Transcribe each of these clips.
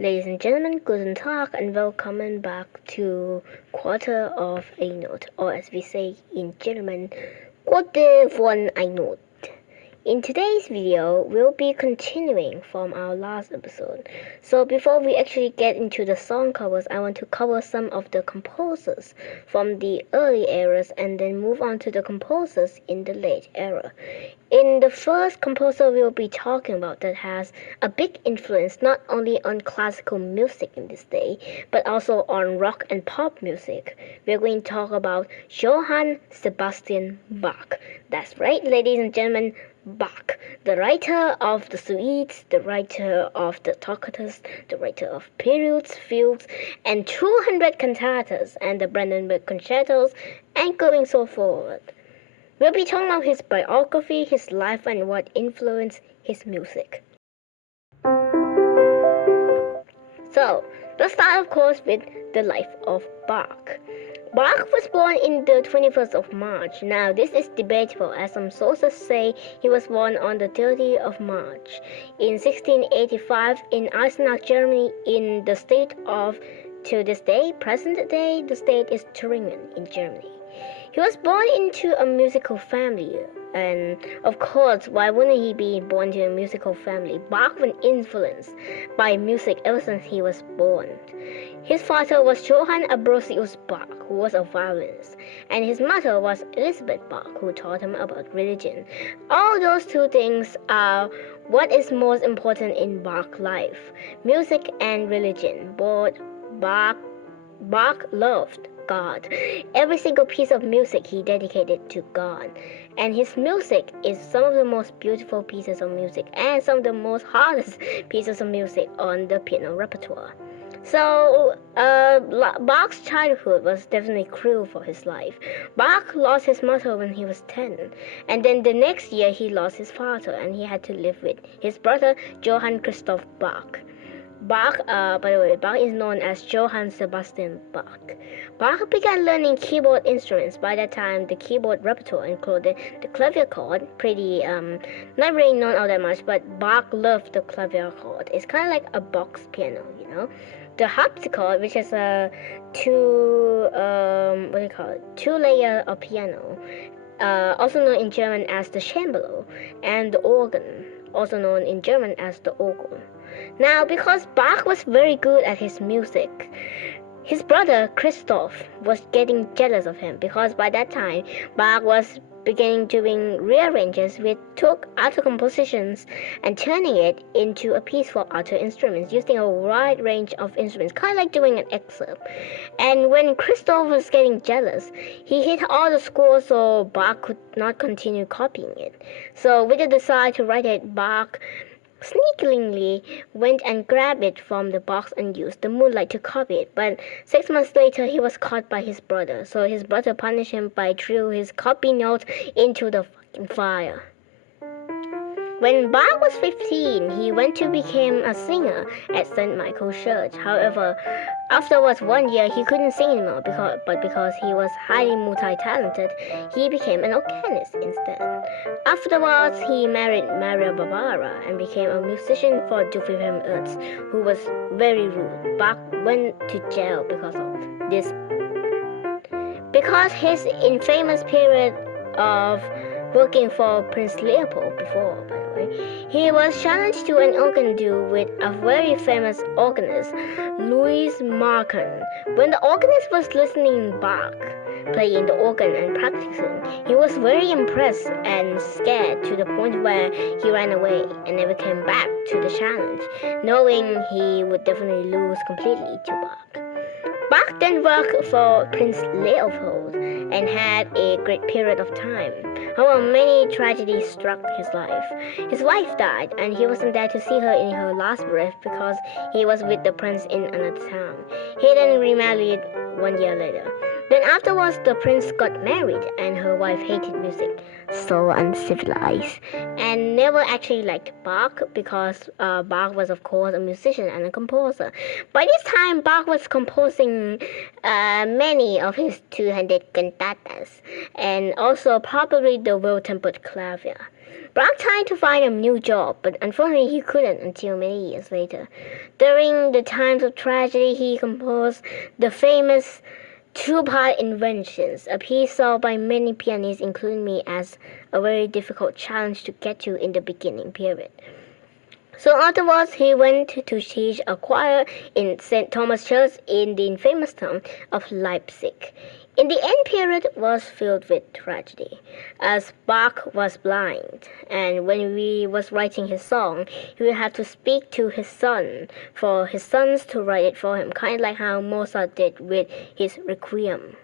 Ladies and gentlemen, guten Tag and welcome back to Quarter of a Note, or as we say in German, Quarter von ein Note. In today's video, we'll be continuing from our last episode. So before we actually get into the song covers, I want to cover some of the composers from the early eras and then move on to the composers in the late era. In the first composer we'll be talking about that has a big influence not only on classical music in this day, but also on rock and pop music. We're going to talk about Johann Sebastian Bach. That's right, ladies and gentlemen, Bach, the writer of the suites, the writer of the toccatas, the writer of preludes, fugues, and 200 cantatas, and the Brandenburg concertos, and going so forward. We'll be talking about his biography, his life, and what influenced his music. So, let's start, of course, with the life of Bach. Bach was born in the 21st of March. Now, this is debatable, as some sources say he was born on the 30th of March in 1685 in Eisenach, Germany, in the state of, to this day, present day, the state is Thuringen in Germany. He was born into a musical family, and of course, why wouldn't he be born into a musical family? Bach was influenced by music ever since he was born. His father was Johann Ambrosius Bach, who was a violinist, and his mother was Elizabeth Bach, who taught him about religion. All those two things are what is most important in Bach's life: music and religion. Both Bach loved God. Every single piece of music he dedicated to God. And his music is some of the most beautiful pieces of music and some of the most hardest pieces of music on the piano repertoire. So, Bach's childhood was definitely cruel for his life. Bach lost his mother when he was 10, and then the next year he lost his father and he had to live with his brother Johann Christoph Bach. Bach, by the way, Bach is known as Johann Sebastian Bach. Bach began learning keyboard instruments. By that time, the keyboard repertoire included the clavichord, pretty, not really known all that much, but Bach loved the clavichord. It's kind of like a box piano, you know. The harpsichord, which is a two-layer of piano, also known in German as the cembalo, and the organ, also known in German as the orgel. Now, because Bach was very good at his music, his brother Christoph was getting jealous of him because by that time Bach was beginning doing rearranges which took alto compositions and turning it into a piece for alto instruments using a wide range of instruments, kind of like doing an excerpt. And when Christoph was getting jealous, he hit all the scores so Bach could not continue copying it. So with the desire to write it, Bach sneakily went and grabbed it from the box and used the moonlight to copy it. But 6 months later, he was caught by his brother. So his brother punished him by threw his copy notes into the fucking fire. When Bach was 15, he went to become a singer at St. Michael's Church. However, afterwards 1 year, he couldn't sing anymore because he was highly multi-talented, he became an organist instead. Afterwards, he married Maria Barbara and became a musician for Wilhelm Ernst, who was very rude. Bach went to jail because of this. Because his infamous period of working for Prince Leopold before, by the way, he was challenged to an organ duel with a very famous organist, Louis Marcan. When the organist was listening Bach playing the organ and practicing, he was very impressed and scared to the point where he ran away and never came back to the challenge, knowing he would definitely lose completely to Bach. Bach then worked for Prince Leopold and had a great period of time. However, many tragedies struck his life. His wife died, and he wasn't there to see her in her last breath because he was with the prince in another town. He then remarried 1 year later. Then afterwards, the prince got married, and her wife hated music, so uncivilized, and never actually liked Bach because Bach was, of course, a musician and a composer. By this time, Bach was composing many of his 200 cantatas, and also probably the well-tempered clavier. Bach tried to find a new job, but unfortunately he couldn't until many years later. During the times of tragedy, he composed the famous two-part Inventions, a piece saw by many pianists, including me, as a very difficult challenge to get to in the beginning period. So afterwards, he went to teach a choir in St. Thomas Church in the infamous town of Leipzig. In the end period was filled with tragedy, as Bach was blind, and when he was writing his song, he would have to speak to his son for his sons to write it for him, kind of like how Mozart did with his Requiem.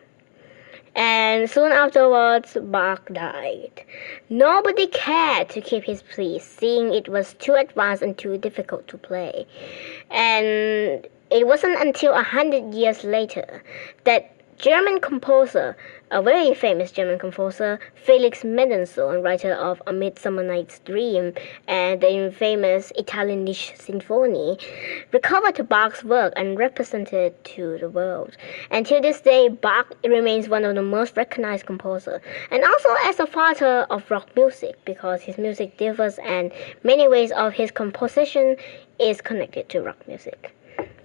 And soon afterwards, Bach died. Nobody cared to keep his piece, seeing it was too advanced and too difficult to play. And it wasn't until 100 years later that German composer, a very famous German composer, Felix Mendelssohn, writer of A Midsummer Night's Dream and the infamous Italienisch Symphony, recovered Bach's work and represented it to the world. And till this day, Bach remains one of the most recognized composers, and also as a father of rock music, because his music differs and many ways of his composition is connected to rock music.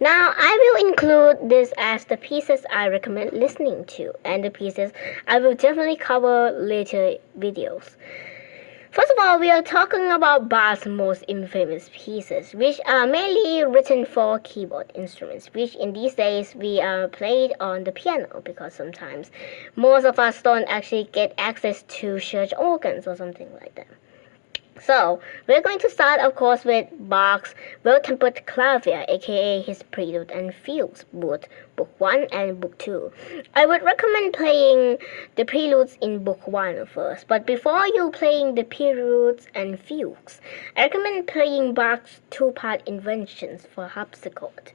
Now, I will include this as the pieces I recommend listening to, and the pieces I will definitely cover later videos. First of all, we are talking about Bach's most infamous pieces, which are mainly written for keyboard instruments, which in these days we are played on the piano, because sometimes most of us don't actually get access to church organs or something like that. So, we're going to start, of course, with Bach's Well-Tempered Clavier, aka his Prelude and Fugues, both Book 1 and Book 2. I would recommend playing the Preludes in Book 1 first, but before you playing the Preludes and Fugues, I recommend playing Bach's two-part Inventions for harpsichord,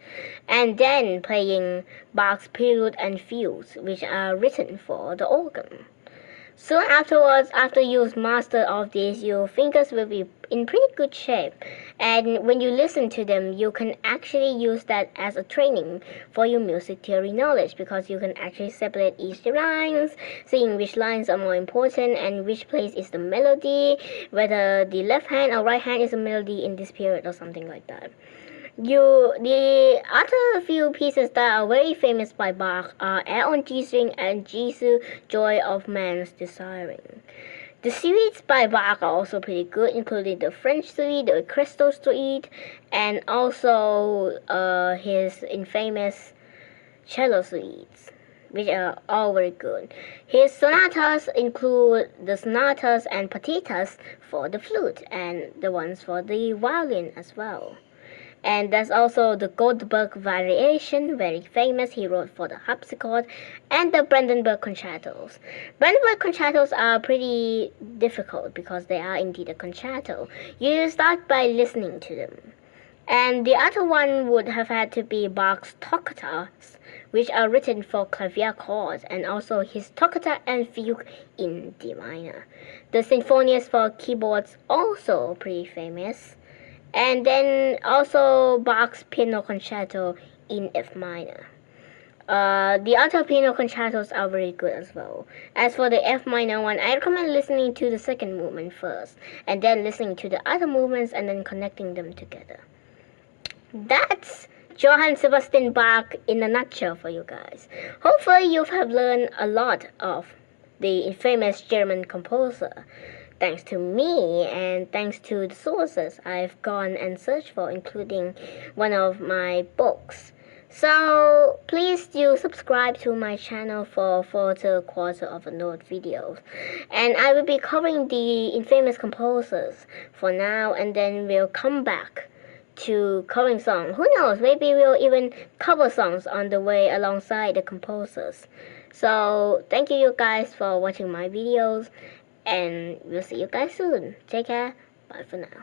and then playing Bach's Prelude and Fugues, which are written for the organ. Soon afterwards, after you master of this, your fingers will be in pretty good shape, and when you listen to them, you can actually use that as a training for your music theory knowledge, because you can actually separate each lines, seeing which lines are more important and which place is the melody, whether the left hand or right hand is a melody in this period or something like that. The other few pieces that are very famous by Bach are Air on G string and Jesus, Joy of Man's Desiring. The suites by Bach are also pretty good, including the French suite, the Crystal suite, and also his infamous cello suites, which are all very good. His sonatas include the sonatas and partitas for the flute, and the ones for the violin as well. And there's also the Goldberg Variation, very famous, he wrote for the harpsichord, and the Brandenburg Concertos. Brandenburg Concertos are pretty difficult because they are indeed a concerto. You start by listening to them. And the other one would have had to be Bach's Toccatas, which are written for clavier chords, and also his Toccata and Fugue in D minor. The Sinfonias for keyboards also pretty famous. And then also Bach's Piano Concerto in F minor. The other piano concertos are very good as well. As for the F minor one, I recommend listening to the second movement first, and then listening to the other movements and then connecting them together. That's Johann Sebastian Bach in a nutshell for you guys. Hopefully you have learned a lot of the infamous German composer, thanks to me and thanks to the sources I've gone and searched for, including one of my books. So please do subscribe to my channel for further quarter of a note videos. And I will be covering the infamous composers for now, and then we'll come back to covering songs. Who knows, maybe we'll even cover songs on the way alongside the composers. So thank you guys for watching my videos, and we'll see you guys soon. Take care. Bye for now.